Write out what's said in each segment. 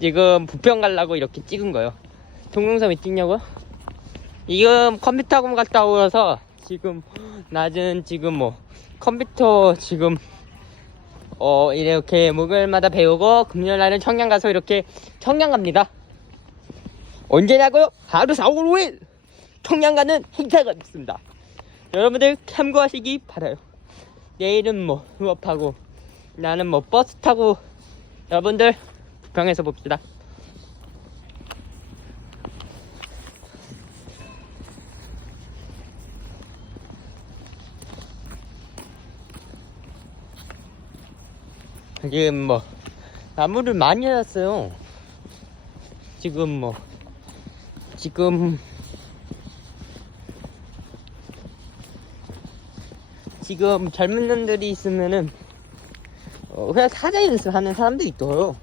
지금 부평 가려고 이렇게 찍은 거예요. 동영상 왜 찍냐고요? 지금 컴퓨터 학원 갔다 오셔서 지금 낮은 지금 뭐 컴퓨터 지금 어 이렇게 목요일마다 배우고 금요일 날은 청양 가서 이렇게 청양 갑니다. 언제냐고요? 하루 4, 5, 5일 청양 가는 행사가 있습니다. 여러분들 참고하시기 바라요. 내일은 뭐 휴업하고 나는 뭐 버스 타고 여러분들 부평에서 봅시다. 지금 뭐 나무를 많이 해놨어요. 지금 뭐 지금 지금 젊은 놈들이 있으면은 어, 그냥 사자 연습하는 사람도 있더라고요.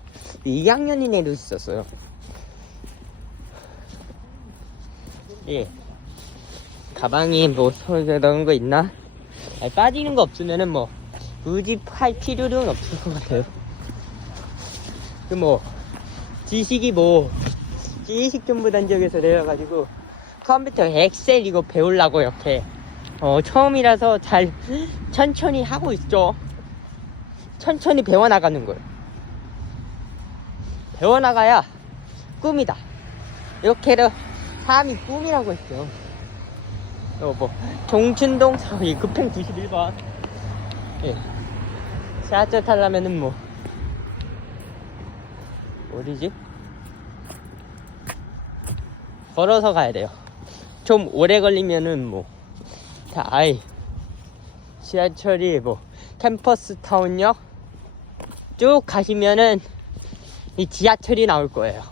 2학년인 애도 있었어요. 예. 가방에 뭐 소리가 넣은 거 있나? 아니, 빠지는 거 없으면은 뭐 굳이 할 필요는 없을 것 같아요. 그 뭐 지식이 뭐 지식 정보단 지역에서 내려가지고 컴퓨터 엑셀 이거 배우려고 이렇게 어 처음이라서 잘 천천히 하고 있죠. 천천히 배워나가는 거예요. 배워나가야 꿈이다. 이렇게 해서 사람이 꿈이라고 했죠. 어, 뭐, 종춘동 사이 급행 91번. 예. 지하철 타려면은 뭐, 어디지? 걸어서 가야 돼요. 좀 오래 걸리면은 뭐, 다, 아이, 지하철이 뭐, 캠퍼스 타운역 쭉 가시면은 이 지하철이 나올 거예요.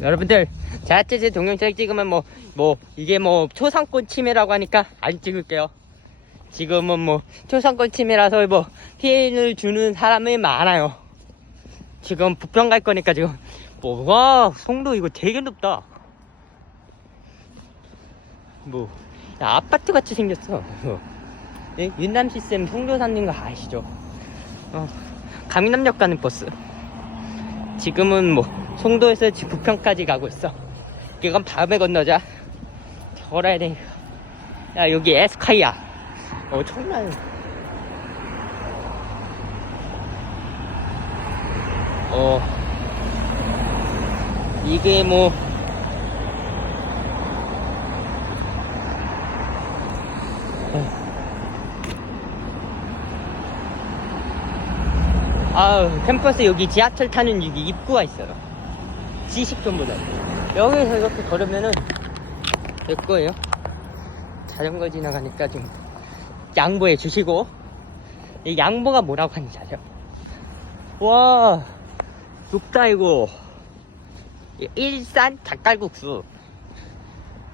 여러분들 지하철 동영상 찍으면 뭐 뭐 이게 뭐 초상권 침해라고 하니까 안 찍을게요. 지금은 뭐 초상권 침해라서 뭐 피해를 주는 사람이 많아요. 지금 부평 갈 거니까 지금 뭐 와 송도 이거 되게 높다. 뭐 야, 아파트 같이 생겼어. 예? 윤남 시스템 송도 사는 거 아시죠? 어, 강남역 가는 버스. 지금은 뭐 송도에서 부평까지 가고 있어. 이건 밤에 건너자. 저거라 돼. 야 여기 에스카이야. 엄청나요. 어 이게 뭐아 캠퍼스 여기 지하철 타는 여기 입구가 있어요. 지식전보다 여기서 이렇게 걸으면은 될 거예요. 자전거 지나가니까 좀 양보해 주시고 이 양보가 뭐라고 하는지 아세요? 와 높다 이거 일산 닭갈국수.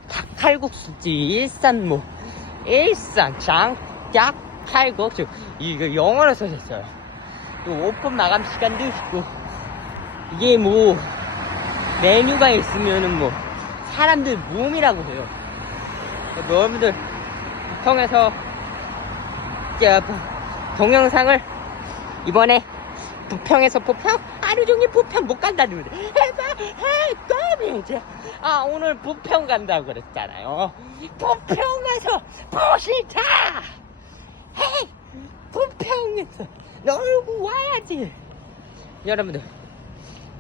닭칼국수지 일산 뭐. 일산 장 닭 칼국수. 이거 영어로 써졌어요. 또 오픈 마감 시간도 있고. 이게 뭐 메뉴가 있으면은 뭐 사람들 몸이라고 해요. 여러분들 통해서 자, 동영상을 이번에 부평에서 부평 하루 종일 부평 못 간다는 데 해봐 해 이제. 아 오늘 부평 간다고 그랬잖아요. 부평 가서 보시자 헤 부평에서 놀고 와야지. 여러분들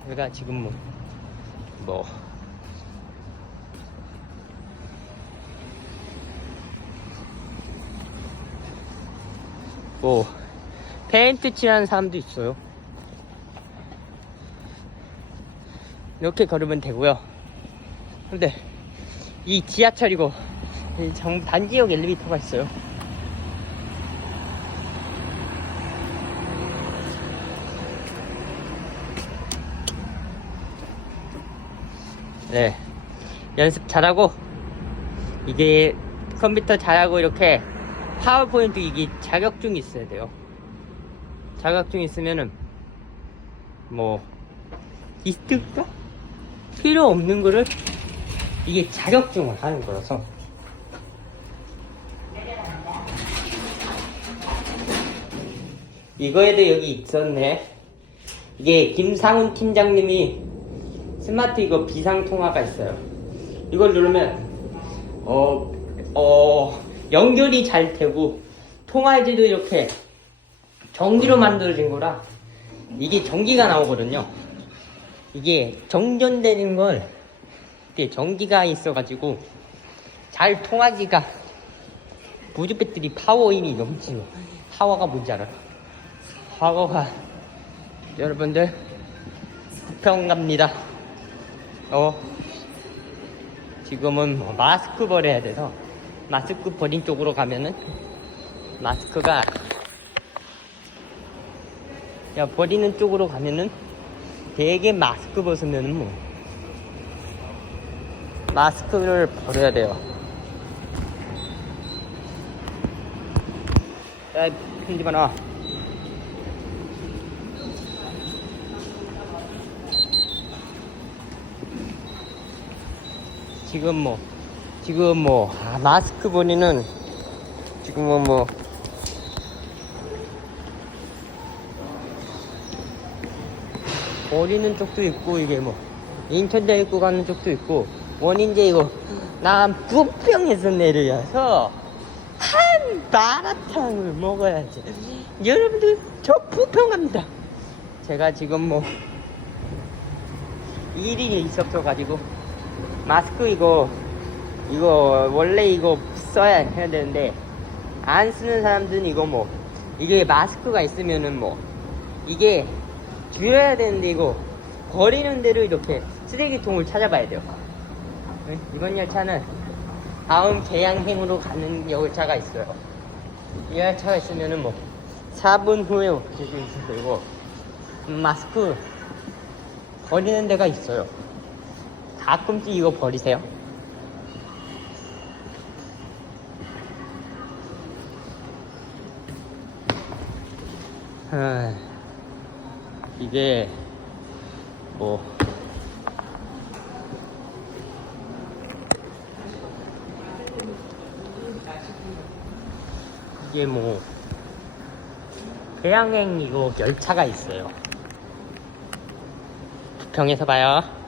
우리가 지금 뭐, 뭐. 뭐 페인트 칠하는 사람도 있어요. 이렇게 걸으면 되고요. 근데 이 지하철이고 이 정, 단지역 엘리베이터가 있어요. 네. 연습 잘하고 이게 컴퓨터 잘하고 이렇게 파워포인트 이게 자격증이 있어야 돼요. 자격증 있으면은 뭐 있을까? 필요 없는 거를 이게 자격증을 하는 거라서. 이거에도 여기 있었네. 이게 김상훈 팀장님이 스마트 이거 비상통화가 있어요. 이걸 누르면 어, 어, 연결이 잘 되고 통화해지도 이렇게 전기로 만들어진 거라 이게 전기가 나오거든요. 이게 정전되는 걸 이게 전기가 있어가지고 잘 통하기가 보조 배터리 파워인이 넘치고 파워가 뭔지 알아요? 파워가 여러분들 부평 갑니다. 어 지금은 뭐 마스크 버려야 돼서 마스크 버린 쪽으로 가면은 마스크가 야 버리는 쪽으로 가면은 되게 마스크 벗으면은 뭐 마스크를 버려야 돼요. 야, 편집아 나와. 지금 뭐, 지금 뭐, 아, 마스크 버리는, 지금은 뭐, 버리는 쪽도 있고, 이게 뭐, 인천대 입고 가는 쪽도 있고, 원인제 이거, 난 부평에서 내려와서, 한 마라탕을 먹어야지. 여러분들, 저 부평 갑니다. 제가 지금 뭐, 일이 있었어가지고, 마스크 이거, 이거, 원래 이거 써야 해야 되는데, 안 쓰는 사람들은 이거 뭐, 이게 마스크가 있으면은 뭐, 이게 줄여야 되는데 이거, 버리는 대로 이렇게 쓰레기통을 찾아봐야 돼요. 네, 이번 열차는 다음 계양행으로 가는 열차가 있어요. 이 열차가 있으면은 뭐 4분 후에 오실 수 있고 음, 마스크 버리는 데가 있어요. 가끔씩 이거 버리세요. 아, 이게 뭐 이게 뭐 계양행 이거 열차가 있어요. 부평에서 봐요.